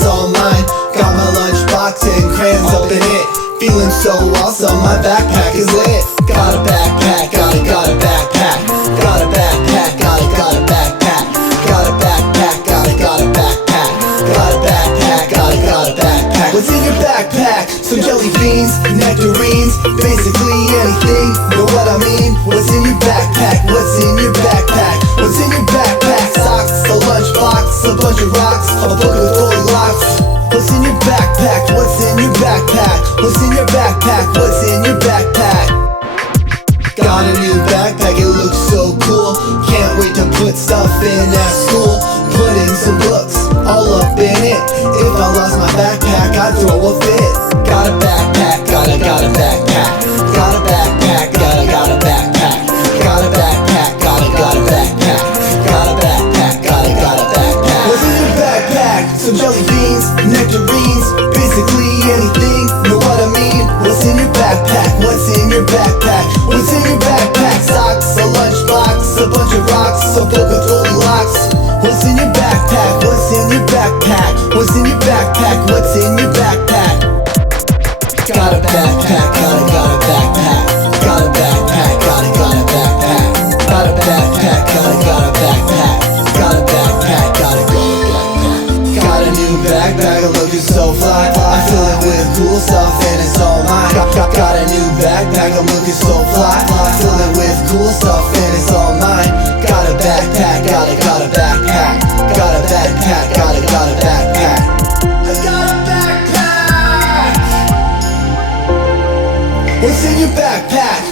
it's all mine. Got my lunchbox and crayons up in it. Feeling so awesome, my backpack is lit. Got a backpack, got a backpack. Got a backpack, got a backpack. Got a backpack, got a backpack. Got a backpack, got a backpack. What's in your backpack? Some jelly beans, nectarines, basically anything, know what I mean? What's in your backpack? What's in your backpack? What's in your backpack? Socks, a lunchbox, a bunch of rocks, a book with gold locks. What's in your backpack? What's in your backpack? What's in your backpack? What's in your backpack? Got a new backpack, it looks so cool. Can't wait to put stuff in at school. Put in some books, all up in it. If I lost my backpack, I'd throw a fit. Got a backpack, got a backpack. Got a backpack, got a backpack. Got a backpack, got a backpack. Got a backpack, got a backpack. What's in your backpack? Some jelly beans, nectarines, basically anything, know what I mean? What's in your backpack? What's in your backpack? What's in your backpack? Socks, a lunchbox, a bunch of rocks, a book with gold locks. What's in your backpack? What's in your backpack? What's in your backpack? What's in your backpack? Got a backpack, got a backpack. Got a backpack, got a backpack. Got a backpack, got a backpack. Got a backpack, got a backpack. Got a new backpack, I'm looking so fly. I fill it with cool stuff and it's all mine. Got a new backpack, I'm looking so fly. I fill it with cool stuff and it's all mine. Got a backpack, got a backpack. Got a backpack, got a backpack. I got a backpack. What's in your backpack?